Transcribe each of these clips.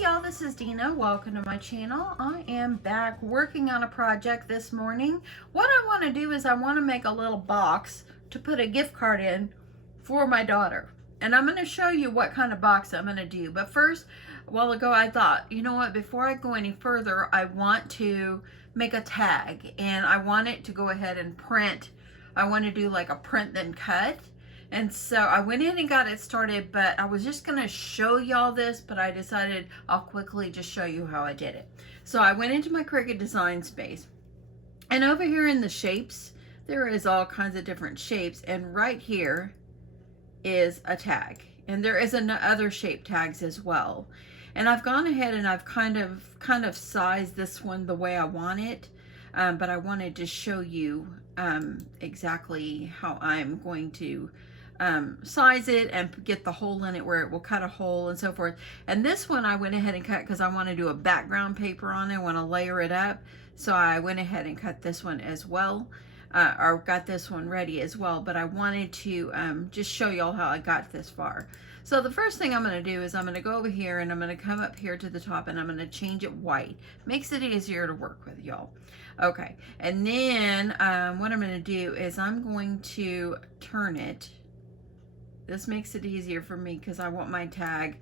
Hey y'all, this is Deanna. Welcome to my channel. I am back working on a project this morning. What I want to do is I want to make a little box to put a gift card in for my daughter. And I'm going to show you what kind of box I'm going to do. But first, a while ago I thought, you know what, before I go any further, I want to make a tag. And I want it to go ahead and print. I want to do like a print then cut. And so I went in and got it started, but I was just gonna show y'all this, but I decided I'll quickly just show you how I did it. So I went into my Cricut design space, and over here in the shapes, there is all kinds of different shapes, and right here is a tag. And there is other shape tags as well. And I've gone ahead and I've kind of sized this one the way I want it, but I wanted to show you exactly how I'm going to size it and get the hole in it where it will cut a hole and so forth. And this one I went ahead and cut because I want to do a background paper on it. I want to layer it up. So I went ahead and cut this one as well, or got this one ready as well. But I wanted to just show y'all how I got this far. So the first thing I'm going to do is I'm going to go over here and I'm going to come up here to the top and I'm going to change it white. Makes it easier to work with, y'all. Okay, and then what I'm going to do is I'm going to turn it. This makes it easier for me because I want my tag.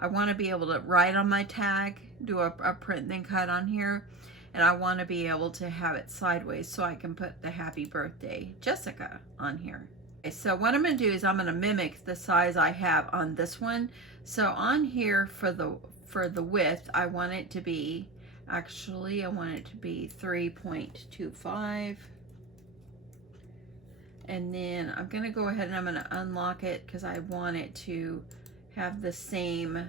I want to be able to write on my tag, do a print then cut on here, and I want to be able to have it sideways so I can put the happy birthday Jessica on here. Okay, so what I'm going to do is I'm going to mimic the size I have on this one. So on here for the width, I want it to be, actually I want it to be 3.25. And then I'm going to go ahead and I'm going to unlock it because I want it to have the same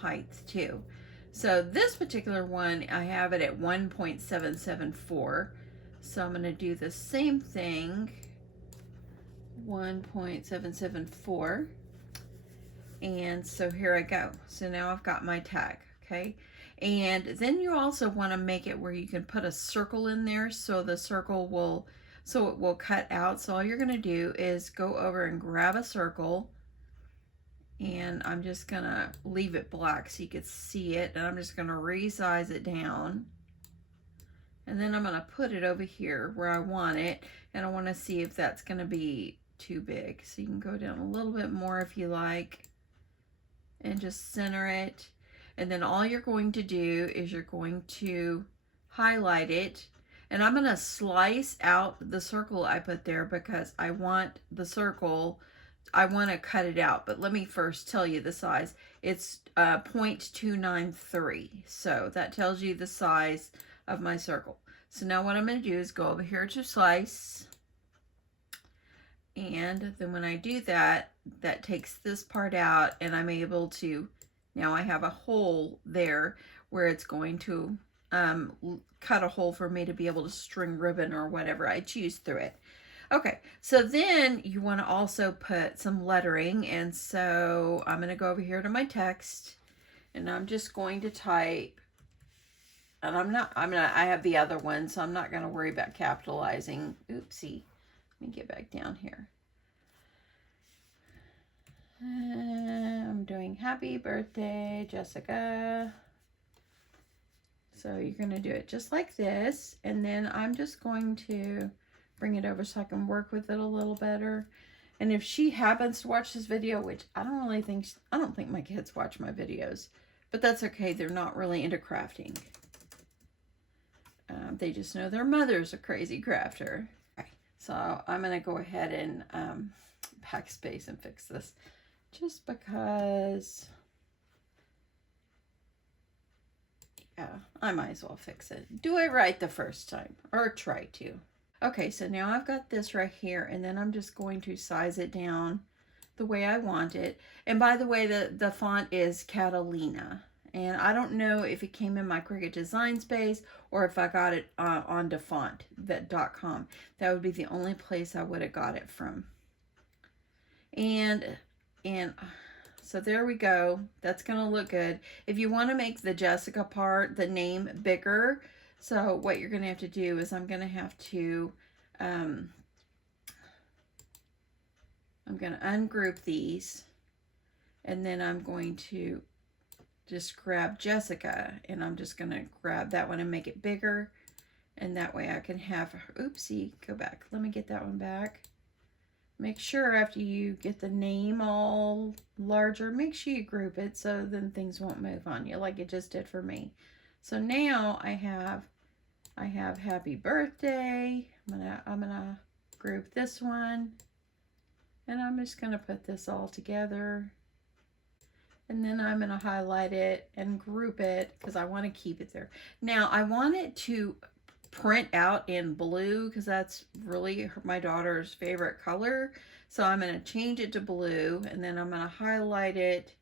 height too. So this particular one, I have it at 1.774. So I'm going to do the same thing, 1.774. And so here I go. So now I've got my tag, okay? And then you also want to make it where you can put a circle in there so the circle will, so it will cut out. So all you're going to do is go over and grab a circle, and I'm just going to leave it black so you can see it, and I'm just going to resize it down, and then I'm going to put it over here where I want it, and I want to see if that's going to be too big. So you can go down a little bit more if you like and just center it, and then all you're going to do is you're going to highlight it. And I'm going to slice out the circle I put there because I want the circle, I want to cut it out. But let me first tell you the size. It's 0.293. So that tells you the size of my circle. So now what I'm going to do is go over here to slice. And then when I do that, that takes this part out and I'm able to, now I have a hole there where it's going to cut a hole for me to be able to string ribbon or whatever I choose through it. Okay, so then you want to also put some lettering, and so I'm going to go over here to my text and I'm just going to type, and I have the other one, so I'm not going to worry about capitalizing. Oopsie, let me get back down here. I'm doing happy birthday, Jessica. So you're going to do it just like this, and then I'm just going to bring it over so I can work with it a little better. And if she happens to watch this video, which I don't think my kids watch my videos, but that's okay. They're not really into crafting. They just know their mother's a crazy crafter. Okay, so I'm going to go ahead and backspace and fix this just because... yeah, I might as well fix it. Do it right the first time, or try to. Okay, so now I've got this right here, and then I'm just going to size it down the way I want it. And by the way, the font is Catalina. And I don't know if it came in my Cricut design space or if I got it on defont.com. That would be the only place I would have got it from. And so there we go. That's going to look good. If you want to make the Jessica part, the name bigger, so what you're going to have to do is I'm going to have to, I'm going to ungroup these, and then I'm going to just grab Jessica, and I'm just going to grab that one and make it bigger. And that way I can have, oopsie, go back. Let me get that one back. Make sure after you get the name all larger, make sure you group it so then things won't move on you like it just did for me. So now I have happy birthday. I'm gonna group this one, and I'm just gonna put this all together. And then I'm gonna highlight it and group it because I want to keep it there. Now I want it to print out in blue because that's really my daughter's favorite color. So I'm going to change it to blue, and then I'm going to highlight it,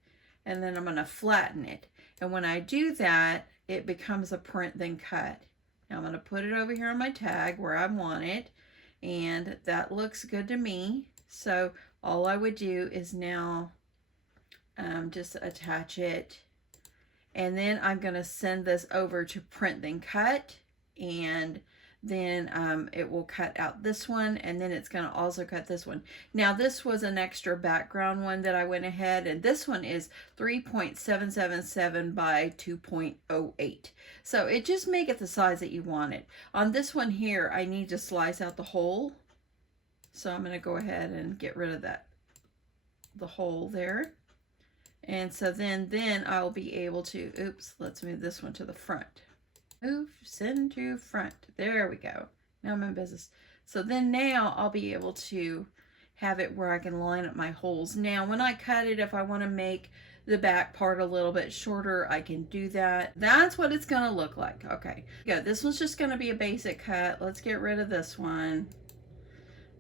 and then I'm going to flatten it. And when I do that, it becomes a print then cut. Now I'm going to put it over here on my tag where I want it, and that looks good to me. So all I would do is now just attach it, and then I'm going to send this over to print then cut. And then it will cut out this one, and then it's going to also cut this one. Now this was an extra background one that I went ahead, and this one is 3.777 by 2.08. So it just make it the size that you want it. On this one here, I need to slice out the hole. So I'm going to go ahead and get rid of the hole there. And so then I'll be able to, oops, let's move this one to the front. Move, send to front. There we go. Now I'm in business. So then now I'll be able to have it where I can line up my holes. Now when I cut it, if I want to make the back part a little bit shorter, I can do that. That's what it's going to look like. Okay. Yeah, this one's just going to be a basic cut. Let's get rid of this one.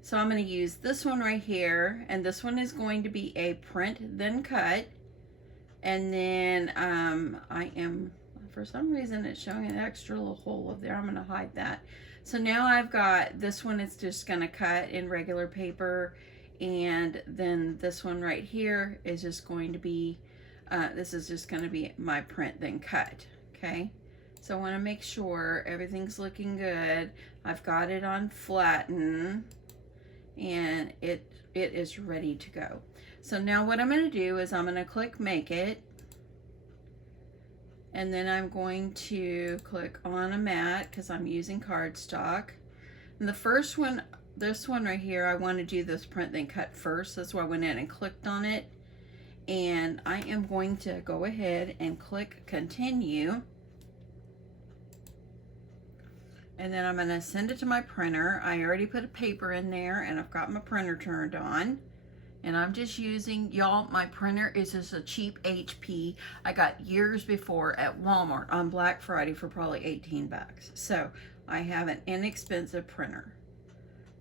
So I'm going to use this one right here, and this one is going to be a print then cut. And then for some reason it's showing an extra little hole up there. I'm going to hide that. So now I've got this one, it's just going to cut in regular paper, and then this one right here is just going to be, this is just going to be my print then cut. Okay, so I want to make sure everything's looking good. I've got it on flatten, and it is ready to go. So now what I'm going to do is I'm going to click make it. And then I'm going to click on a mat because I'm using cardstock. And the first one, this one right here, I want to do this print then cut first. That's why I went in and clicked on it. And I am going to go ahead and click continue. And then I'm going to send it to my printer. I already put a paper in there, and I've got my printer turned on. And I'm just using, y'all, my printer is just a cheap HP I got years before at Walmart on Black Friday for probably 18 bucks. So I have an inexpensive printer.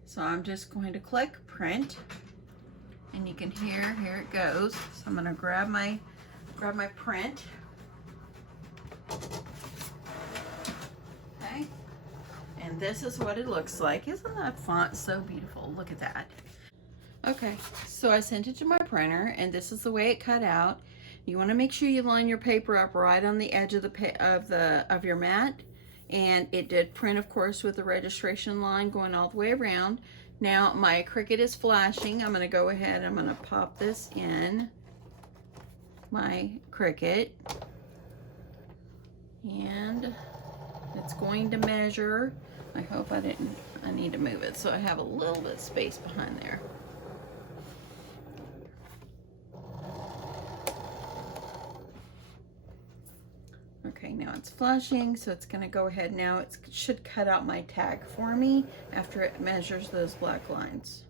So I'm just going to click print, and you can hear, here it goes. So I'm going to grab my print. Okay. And this is what it looks like. Isn't that font so beautiful? Look at that. Okay, so I sent it to my printer, and this is the way it cut out. You want to make sure you line your paper up right on the edge of of your mat, and it did print, of course, with the registration line going all the way around. Now my Cricut is flashing. I'm going to go ahead. I'm going to pop this in my Cricut, and it's going to measure. I hope I need to move it so I have a little bit of space behind there. Okay, now it's flashing, so it's going to go ahead now. It should cut out my tag for me after it measures those black lines.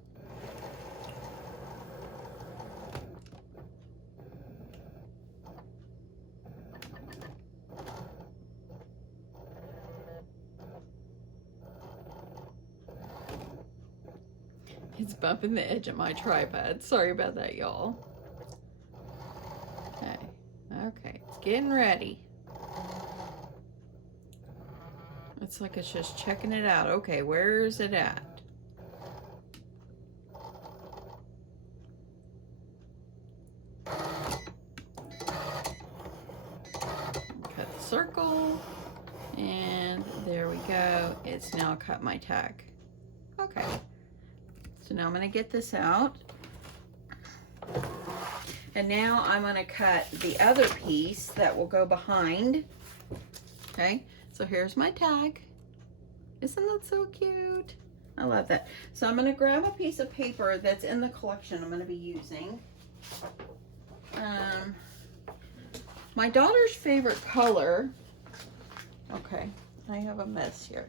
It's bumping the edge of my tripod. Sorry about that, y'all. Okay, it's getting ready. It's like it's just checking it out. Okay, where is it at? Cut the circle, and there we go. It's now cut my tag. Okay, so now I'm going to get this out. And now I'm going to cut the other piece that will go behind. Okay, so here's my tag. Isn't that so cute? I love that. So I'm going to grab a piece of paper that's in the collection I'm going to be using. My daughter's favorite color. Okay, I have a mess here.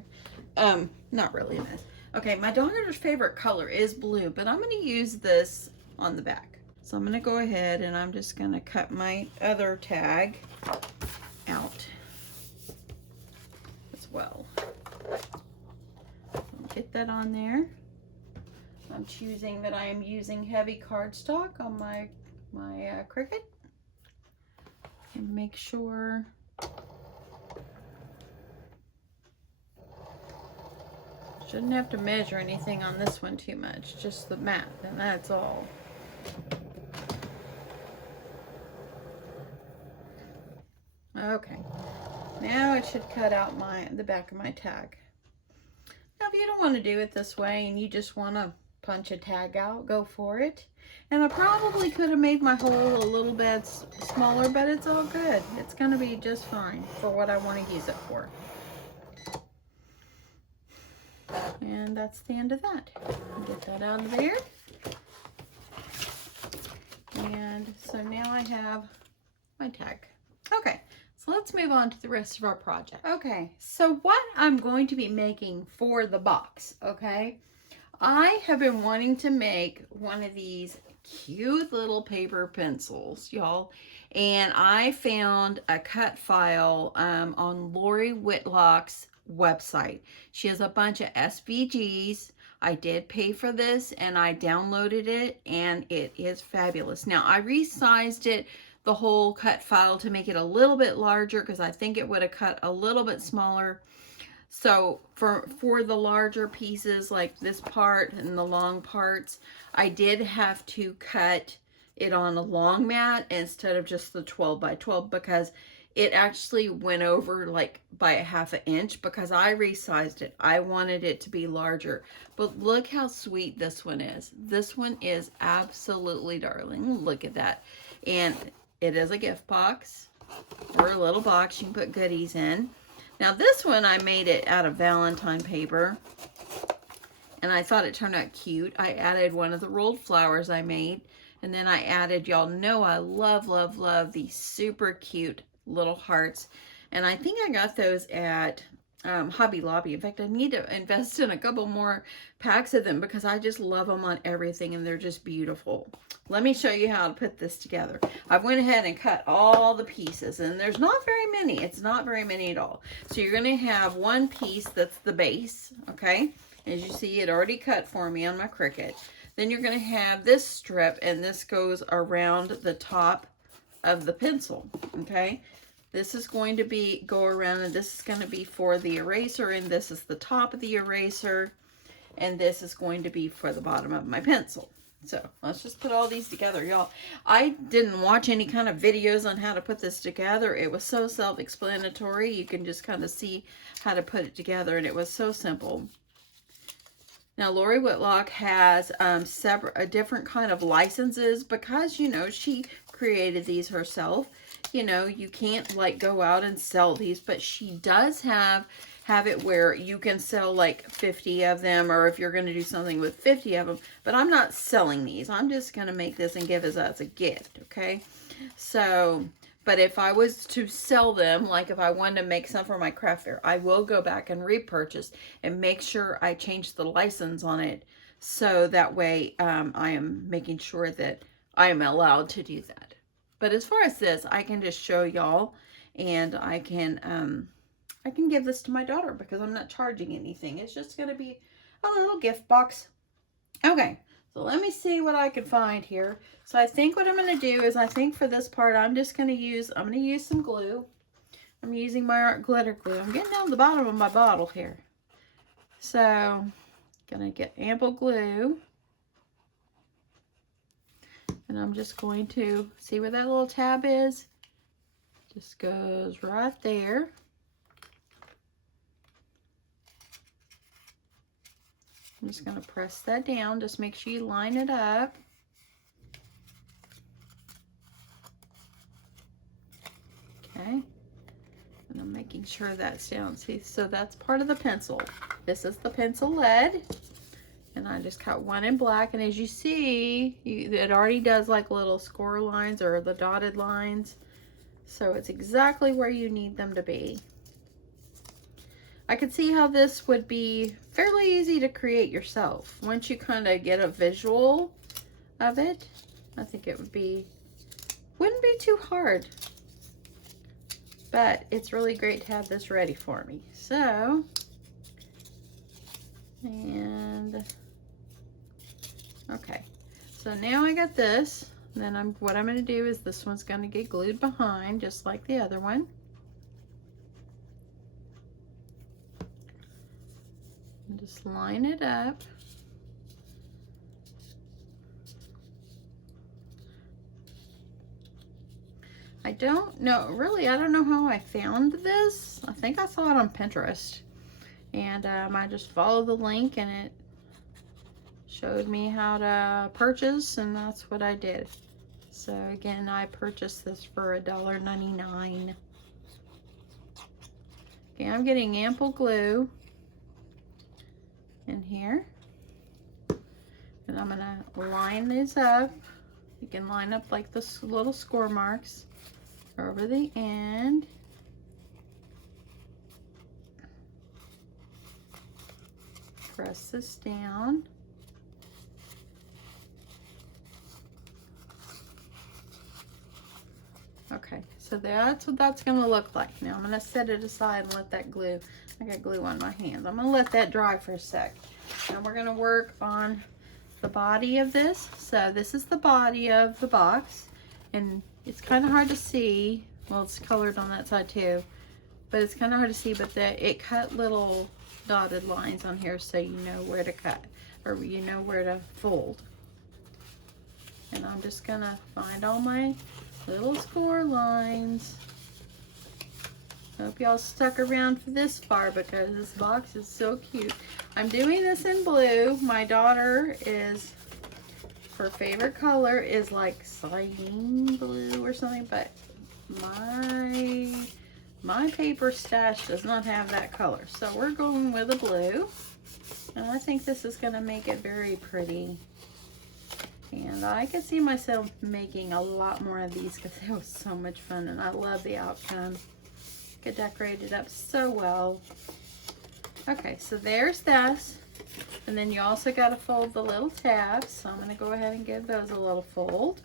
Not really a mess. Okay, my daughter's favorite color is blue, but I'm going to use this on the back. So I'm going to go ahead and I'm just going to cut my other tag out as well. Get that on there. I'm choosing that I am using heavy cardstock on my Cricut. And make sure shouldn't have to measure anything on this one too much, just the mat, and that's all. Okay, now it should cut out the back of my tag. Now, if you don't want to do it this way and you just want to punch a tag out, go for it. And I probably could have made my hole a little bit smaller, but it's all good. It's going to be just fine for what I want to use it for. And that's the end of that. Get that out of there. And so now I have my tag. Okay, so let's move on to the rest of our project. Okay, so what I'm going to be making for the box, okay? I have been wanting to make one of these cute little paper pencils, y'all. And I found a cut file on Lori Whitlock's website. She has a bunch of SVGs. I did pay for this and I downloaded it and it is fabulous. Now I resized it, the whole cut file, to make it a little bit larger because I think it would have cut a little bit smaller. So for the larger pieces like this part and the long parts, I did have to cut it on a long mat instead of just the 12 by 12 because it actually went over like by a ½ inch because I resized it. I wanted it to be larger. But look how sweet this one is. This one is absolutely darling. Look at that. And it is a gift box or a little box you can put goodies in. Now this one I made it out of Valentine paper and I thought it turned out cute. I added one of the rolled flowers I made, and then I added, y'all know I love, love, love these super cute little hearts, and I think I got those at Hobby Lobby. In fact, I need to invest in a couple more packs of them because I just love them on everything and they're just beautiful. Let me show you how to put this together. I went ahead and cut all the pieces, and there's not very many. It's not very many at all. So you're going to have one piece that's the base, okay? As you see, it already cut for me on my Cricut. Then you're going to have this strip, and this goes around the top of the pencil, okay? This is going to go around, and this is going to be for the eraser, and this is the top of the eraser, and this is going to be for the bottom of my pencil. So let's just put all these together, y'all. I didn't watch any kind of videos on how to put this together. It was so self-explanatory. You can just kind of see how to put it together, and it was so simple. Now, Lori Whitlock has a different kind of licenses because, you know, she created these herself. You know, you can't like go out and sell these, but she does have it where you can sell like 50 of them, or if you're going to do something with 50 of them. But I'm not selling these. I'm just going to make this and give this as a gift, okay? So, but if I was to sell them, like if I wanted to make some for my craft fair, I will go back and repurchase and make sure I change the license on it. So that way I am making sure that I am allowed to do that. But as far as this, I can just show y'all, and I can give this to my daughter because I'm not charging anything. It's just going to be a little gift box. Okay, so let me see what I can find here. So I think what I'm going to do is, I think for this part, I'm going to use some glue. I'm using my art glitter glue. I'm getting down to the bottom of my bottle here. So, going to get ample glue. And I'm just going to see where that little tab is. Just goes right there. I'm just going to press that down. Just make sure you line it up. sure that's down. See, so that's part of the pencil. This is the pencil lead. And I just cut one in black. And as you see, it already does like little score lines or the dotted lines. So it's exactly where you need them to be. I could see how this would be fairly easy to create yourself. Once you kind of get a visual of it, I think it wouldn't be too hard. But it's really great to have this ready for me. So, and okay. So now I got this. Then what I'm going to do is this one's going to get glued behind just like the other one. And just line it up. I don't know, really, I don't know how I found this. I think I saw it on Pinterest. And I just followed the link and it showed me how to purchase, and that's what I did. So again, I purchased this for $1.99. Okay, I'm getting ample glue in here. And I'm gonna line these up. You can line up like the little score marks over the end. Press this down. Okay, so that's what that's gonna look like. Now I'm gonna set it aside and let that glue, I got glue on my hands. I'm gonna let that dry for a sec. Now we're gonna work on the body of this. So this is the body of the box, and it's kind of hard to see. Well, it's colored on that side too, but it's kind of hard to see, but it cut little dotted lines on here so you know where to cut, or you know where to fold. And I'm just gonna find all my little score lines. Hope y'all stuck around for this far because this box is so cute. I'm doing this in blue. My daughter her favorite color is like cyan blue or something, but my paper stash does not have that color. So we're going with a blue. And I think this is gonna make it very pretty. And I could see myself making a lot more of these because it was so much fun and I love the outcome. It decorated up so well. Okay, so there's this. And then you also got to fold the little tabs. So I'm going to go ahead and give those a little fold.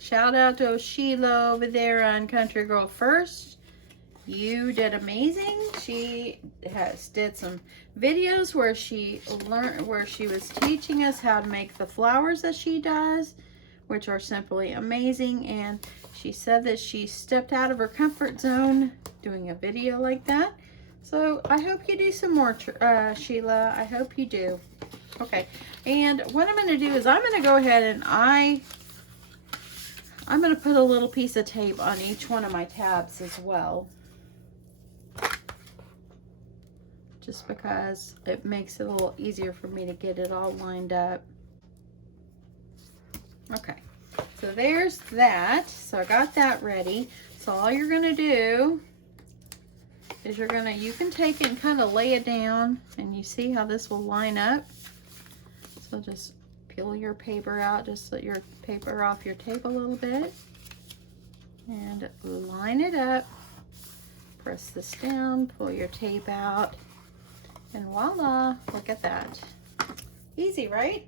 Shout out to Sheila over there on Country Girl First. You did amazing. She did some videos where she was teaching us how to make the flowers that she does, which are simply amazing. And she said that she stepped out of her comfort zone doing a video like that. So I hope you do some more, Sheila. I hope you do. Okay, and what I'm going to do is I'm going to go ahead and I'm going to put a little piece of tape on each one of my tabs as well. Just because it makes it a little easier for me to get it all lined up. Okay, so there's that. So I got that ready. So all you're gonna do is you can take it and kind of lay it down, and you see how this will line up. So just peel your paper out, just let your paper off your tape a little bit, and line it up. Press this down, pull your tape out, and voila, look at that. Easy, right?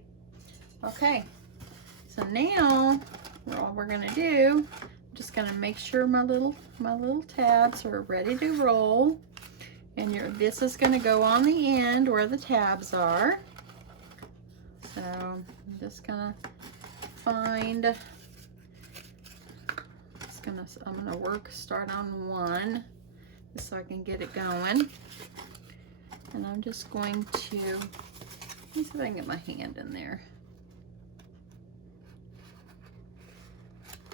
Okay, so now all we're gonna do, I'm just gonna make sure my little tabs are ready to roll. And this is gonna go on the end where the tabs are. So I'm just gonna find, I'm gonna start on one, just so I can get it going. And I'm just going to, let me see if I can get my hand in there.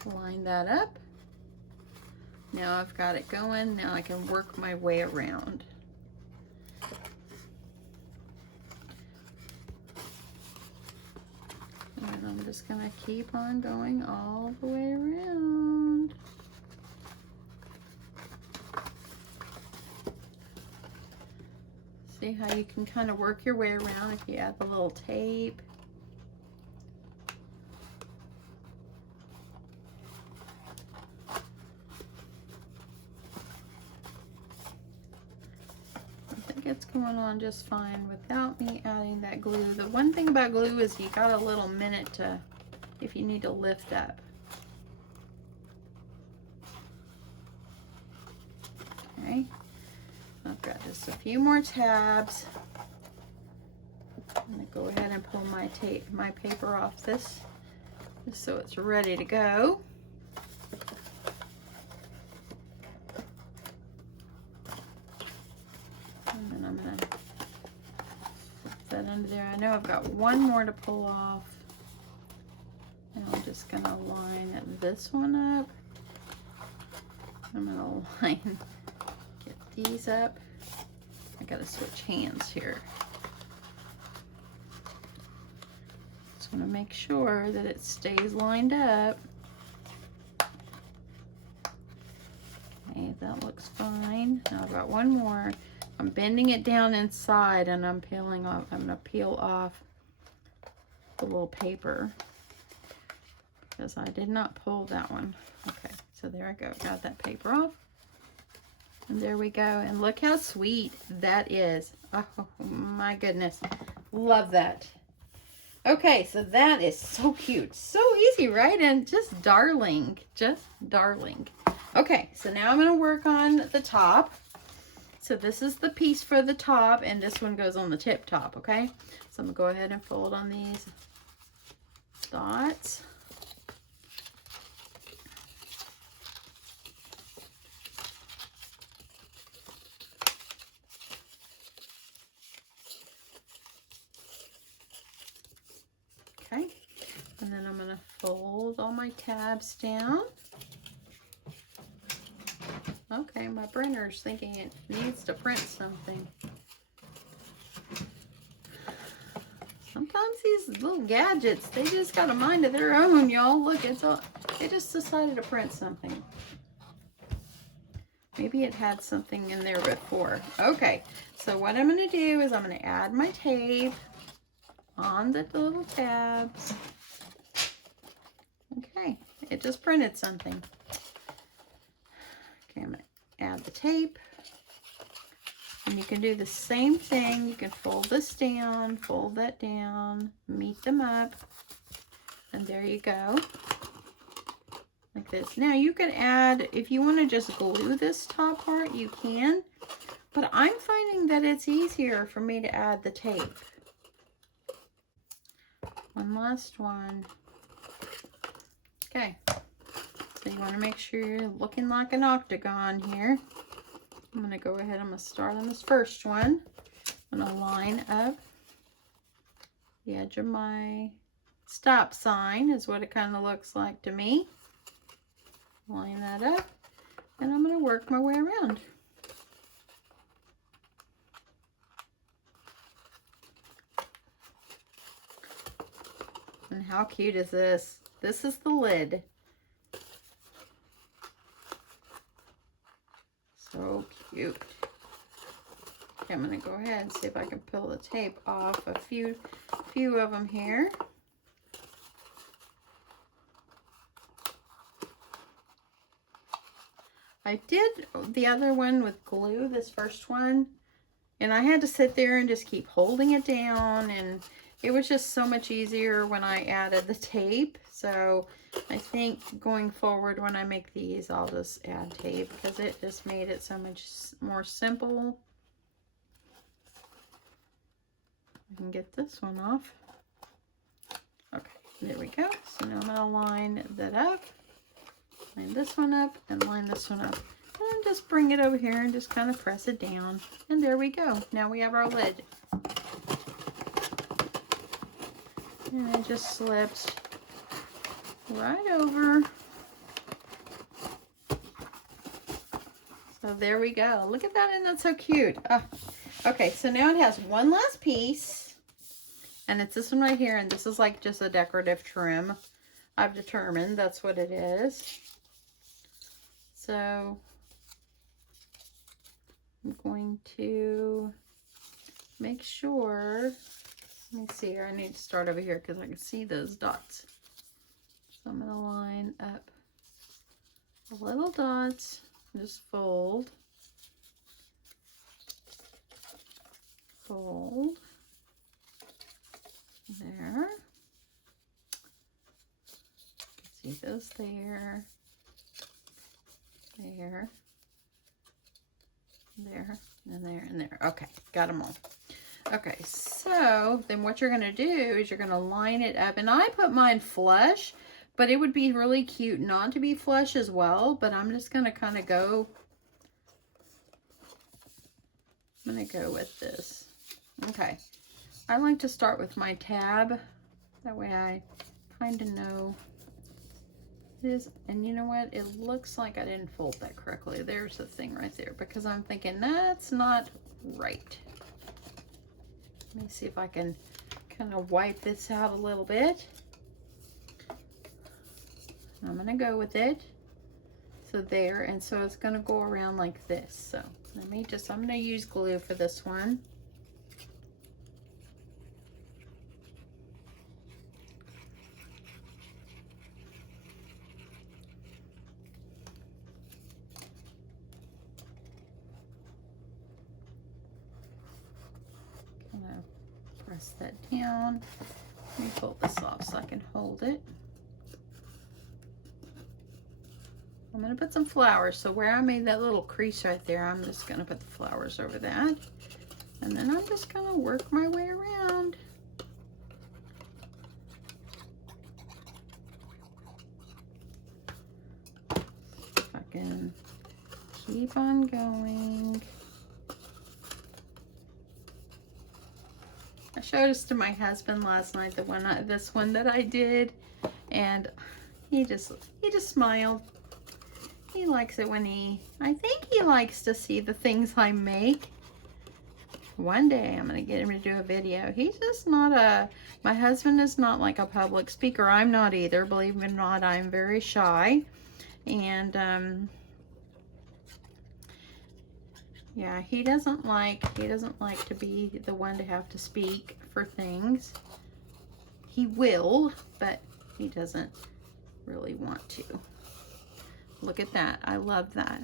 Line that up. Now I've got it going. Now I can work my way around. I'm going And I'm just going to keep on going all the way around. See how you can kind of work your way around if you add the little tape. I think it's going on just fine without me adding that glue. The one thing about glue is you got a little minute to, if you need to lift up. Okay. I've got just a few more tabs. I'm going to go ahead and pull my paper off this, just so it's ready to go. And then I'm going to put that under there. I know I've got one more to pull off. And I'm just going to line this one up. I'm going to line, get these up. I got to switch hands here. Just want to make sure that it stays lined up. Okay, that looks fine. Now I've got one more. I'm bending it down inside and I'm peeling off. I'm going to peel off the little paper because I did not pull that one. Okay, so there I go. Got that paper off. And there we go. And look how sweet that is. Oh my goodness. Love that. Okay, so that is so cute. So easy, right? And just darling. Just darling. Okay, so now I'm going to work on the top. So this is the piece for the top, and this one goes on the tip top, okay? So I'm going to go ahead and fold on these dots. Okay, and then I'm going to fold all my tabs down. Okay, my printer's thinking it needs to print something. Sometimes these little gadgets, they just got a mind of their own, y'all. Look, it's all, it just decided to print something. Maybe it had something in there before. Okay, so what I'm going to do is I'm going to add my tape on the little tabs. Okay, it just printed something. Okay, I'm going to add the tape. And you can do the same thing. You can fold this down, fold that down, meet them up. And there you go. Like this. Now you can add, if you want to just glue this top part, you can. But I'm finding that it's easier for me to add the tape. One last one. Okay. So you want to make sure you're looking like an octagon here. I'm going to go ahead, I'm going to start on this first one. I'm going to line up the edge of my stop sign is what it kind of looks like to me. Line that up, and I'm going to work my way around. And how cute is this? This is the lid. So cute. Okay, I'm going to go ahead and see if I can peel the tape off a few of them here. I did the other one with glue, this first one, and I had to sit there and just keep holding it down, and it was just so much easier when I added the tape. So I think going forward when I make these, I'll just add tape because it just made it so much more simple. I can get this one off. Okay, there we go. So now I'm going to line that up, line this one up, and line this one up. And just bring it over here and just kind of press it down. And there we go. Now we have our lid. And it just slips right over. So there we go. Look at that, and that's so cute. Oh. Okay, so now it has one last piece. And it's this one right here, and this is like just a decorative trim. I've determined that's what it is. So I'm going to make sure, let me see here, I need to start over here because I can see those dots. So I'm going to line up the little dots, just fold, fold, there, see those there, there, there, and there, and there. Okay, got them all. Okay, so then what you're going to do is you're going to line it up, and I put mine flush, but it would be really cute not to be flush as well, but I'm just going to kind of go, I'm going to go with this. Okay, I like to start with my tab, that way I kind of know this. And you know what, it looks like I didn't fold that correctly. There's the thing right there, because I'm thinking that's not right. Let me see if I can kind of wipe this out a little bit. I'm going to go with it. So there, and so it's going to go around like this. So let me just, I'm going to use glue for this one. Press that down. Let me pull this off so I can hold it. I'm going to put some flowers. So where I made that little crease right there, I'm just going to put the flowers over that. And then I'm just going to work my way around. If I can keep on going. I showed this to my husband last night, this one that I did, and he just smiled. He likes it when I think he likes to see the things I make. One day I'm gonna get him to do a video. He's just not my husband is not like a public speaker. I'm not either, believe it or not. I'm very shy, and yeah, he doesn't like to be the one to have to speak for things. He will, but he doesn't really want to. Look at that. I love that.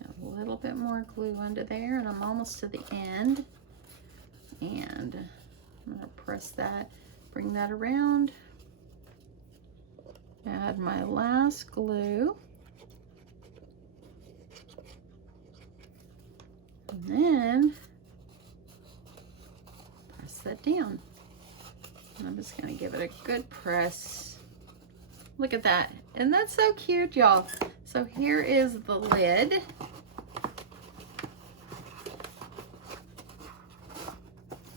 A little bit more glue under there, and I'm almost to the end. And I'm gonna press that, bring that around. Add my last glue. And then press that down. And I'm just gonna give it a good press. Look at that. And that's so cute, y'all. So here is the lid.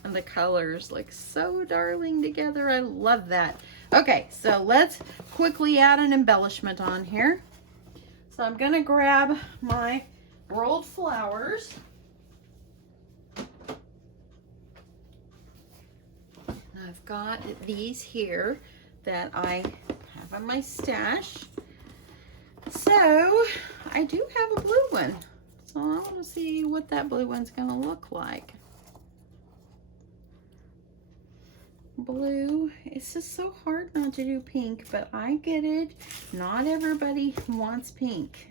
And the colors look so darling together. I love that. Okay, so let's quickly add an embellishment on here. So I'm gonna grab my rolled flowers. I've got these here that I have in my stash. So I do have a blue one. So I want to see what that blue one's gonna look like. Blue, it's just so hard not to do pink, but I get it. Not everybody wants pink.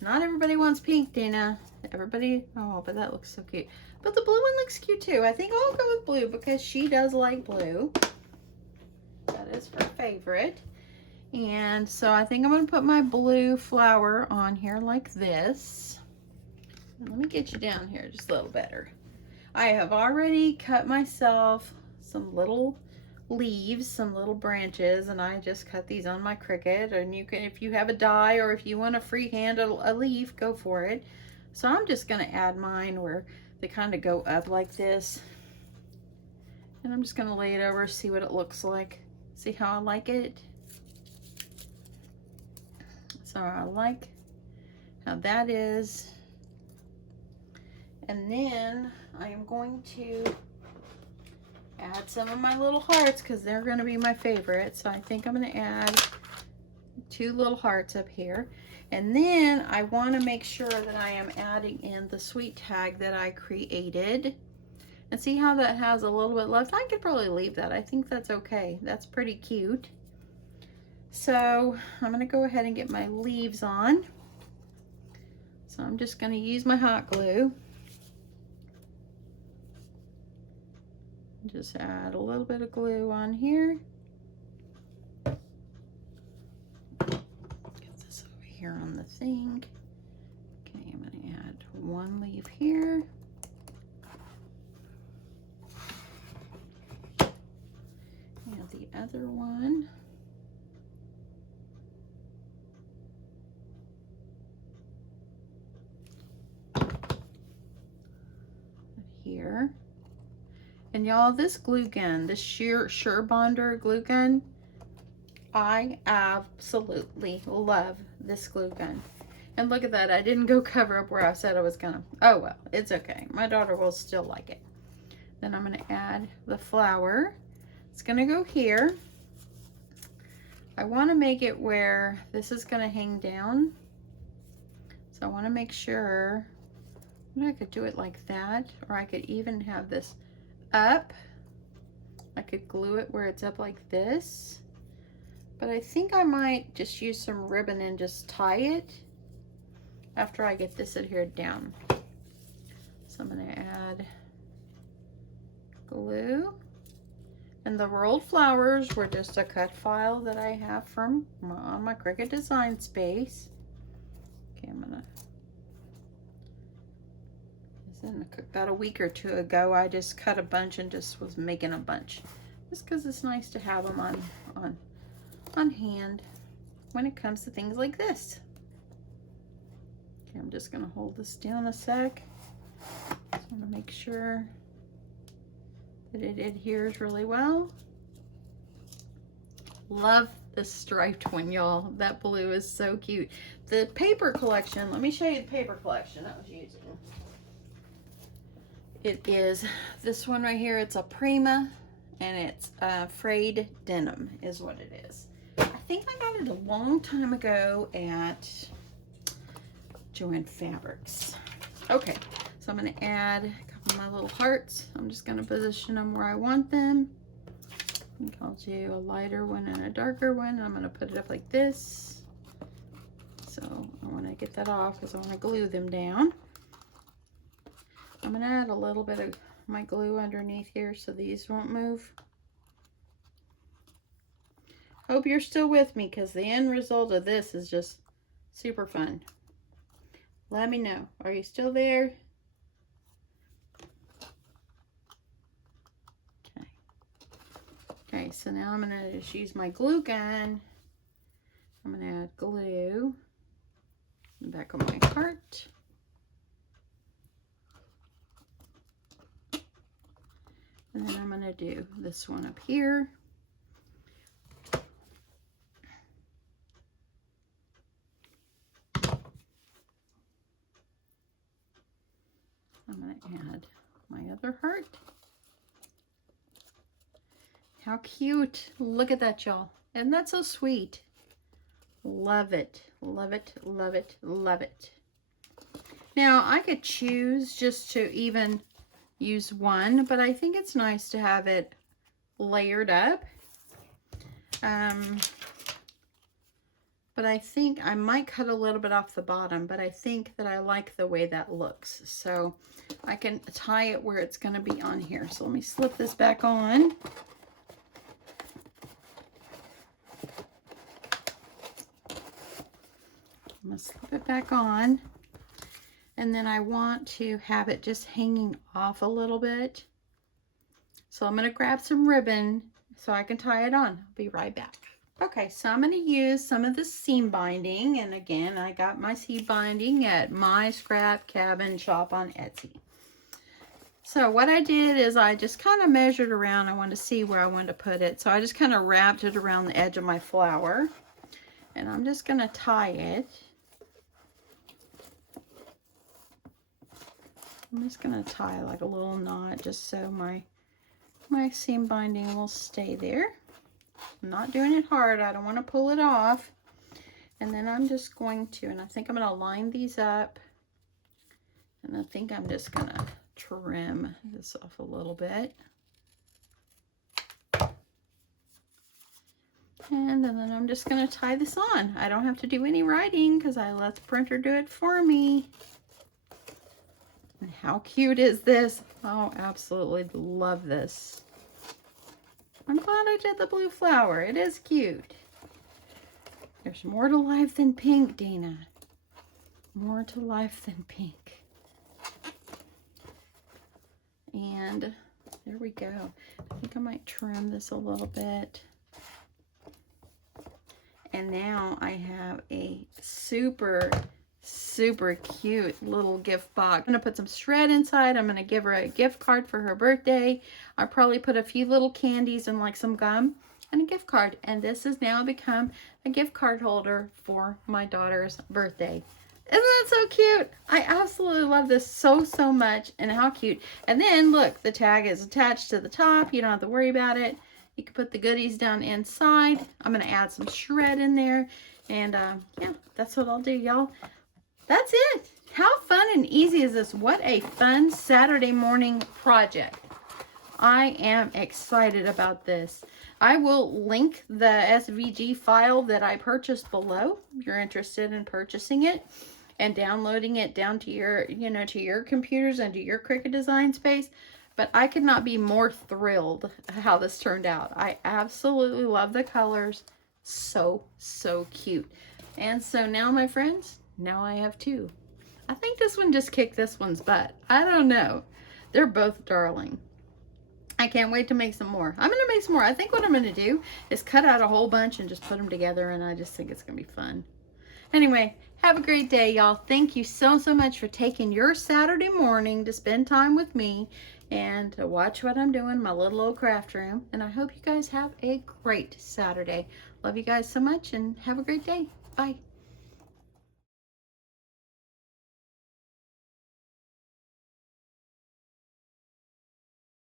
Not everybody wants pink, Dana. Everybody, oh, but that looks so cute. But the blue one looks cute too. I think I'll go with blue because she does like blue. That is her favorite. And so I think I'm going to put my blue flower on here like this. And let me get you down here just a little better. I have already cut myself some little leaves, some little branches, and I just cut these on my Cricut. And you can, if you have a die or if you want to freehand a leaf, go for it. So I'm just going to add mine where they kind of go up like this. And I'm just going to lay it over, see what it looks like. See how I like it? So I like how that is. And then I am going to add some of my little hearts because they're going to be my favorite. So I think I'm going to add 2 little hearts up here. And then I want to make sure that I am adding in the sweet tag that I created. And see how that has a little bit left? I could probably leave that. I think that's okay. That's pretty cute. So I'm going to go ahead and get my leaves on. So I'm just going to use my hot glue. Just add a little bit of glue on here. Get this over here on the thing. Okay, I'm going to add 1 leaf here. And the other one. Here. And y'all, this glue gun, this Sure Bonder glue gun, I absolutely love this glue gun. And look at that, I didn't go cover up where I said I was gonna. Oh well, it's okay. My daughter will still like it. Then I'm gonna add the flower. It's gonna go here. I wanna make it where this is gonna hang down. So I wanna make sure, I could do it like that, or I could even have this up. I could glue it where it's up like this, but I think I might just use some ribbon and just tie it after I get this adhered down. So I'm going to add glue, and the rolled flowers were just a cut file that I have from on my Cricut Design Space. Okay, I'm gonna, about a week or 2 ago, I just cut a bunch and just was making a bunch, just because it's nice to have them on hand when it comes to things like this. Okay, I'm just gonna hold this down a sec. Just want to make sure that it adheres really well. Love this striped one, y'all. That blue is so cute. The paper collection, let me show you the paper collection I was using. It is this one right here. It's a Prima, and it's frayed denim is what it is. I think I got it a long time ago at Joann Fabrics. Okay, so I'm going to add a couple of my little hearts. I'm just going to position them where I want them. I think I'll do a lighter one and a darker one. And I'm going to put it up like this. So I want to get that off because I want to glue them down. I'm going to add a little bit of my glue underneath here so these won't move. Hope you're still with me because the end result of this is just super fun. Let me know. Are you still there? Okay. Okay, so now I'm going to just use my glue gun. I'm going to add glue in the back of my heart. And then I'm going to do this one up here. I'm going to add my other heart. How cute. Look at that, y'all. Isn't that so sweet? Love it. Love it, love it, love it. Now, I could choose just to even use one, but I think it's nice to have it layered up. But I think I might cut a little bit off the bottom, but I think that I like the way that looks. So I can tie it where it's going to be on here. So let me slip this back on. I'm going to slip it back on. And then I want to have it just hanging off a little bit. So I'm going to grab some ribbon so I can tie it on. I'll be right back. Okay, so I'm going to use some of the seam binding. And again, I got my seam binding at My Scrap Cabin Shop on Etsy. So what I did is I just kind of measured around. I wanted to see where I wanted to put it. So I just kind of wrapped it around the edge of my flower. And I'm just going to tie it. I'm just gonna tie like a little knot just so my seam binding will stay there. I'm not doing it hard. I don't want to pull it off. And then I'm just going to, and I think I'm going to line these up. And I think I'm just going to trim this off a little bit. And then I'm just going to tie this on. I don't have to do any writing because I let the printer do it for me. And how cute is this? Oh, absolutely love this. I'm glad I did the blue flower. It is cute. There's more to life than pink, Deanna. More to life than pink. And there we go. I think I might trim this a little bit. And now I have a super cute little gift box. I'm gonna put some shred inside. I'm gonna give her a gift card for her birthday. I probably put a few little candies and like some gum and a gift card. And this has now become a gift card holder for my daughter's birthday. Isn't that so cute? I absolutely love this so much, and how cute. And then look, the tag is attached to the top. You don't have to worry about it. You can put the goodies down inside. I'm gonna add some shred in there. And yeah, that's what I'll do, y'all. That's it. How fun and easy is this? What a fun Saturday morning project. I am excited about this. I will link the SVG file that I purchased below if you're interested in purchasing it and downloading it down to your, to your computers and to your Cricut design space. But I could not be more thrilled how this turned out. I absolutely love the colors. So cute. And so now, my friends, now I have two. I think this one just kicked this one's butt. I don't know. They're both darling. I can't wait to make some more. I'm going to make some more. I think what I'm going to do is cut out a whole bunch and just put them together, and I just think it's going to be fun. Anyway, have a great day, y'all. Thank you so much for taking your Saturday morning to spend time with me and to watch what I'm doing in my little old craft room. And I hope you guys have a great Saturday. Love you guys so much, and have a great day. Bye.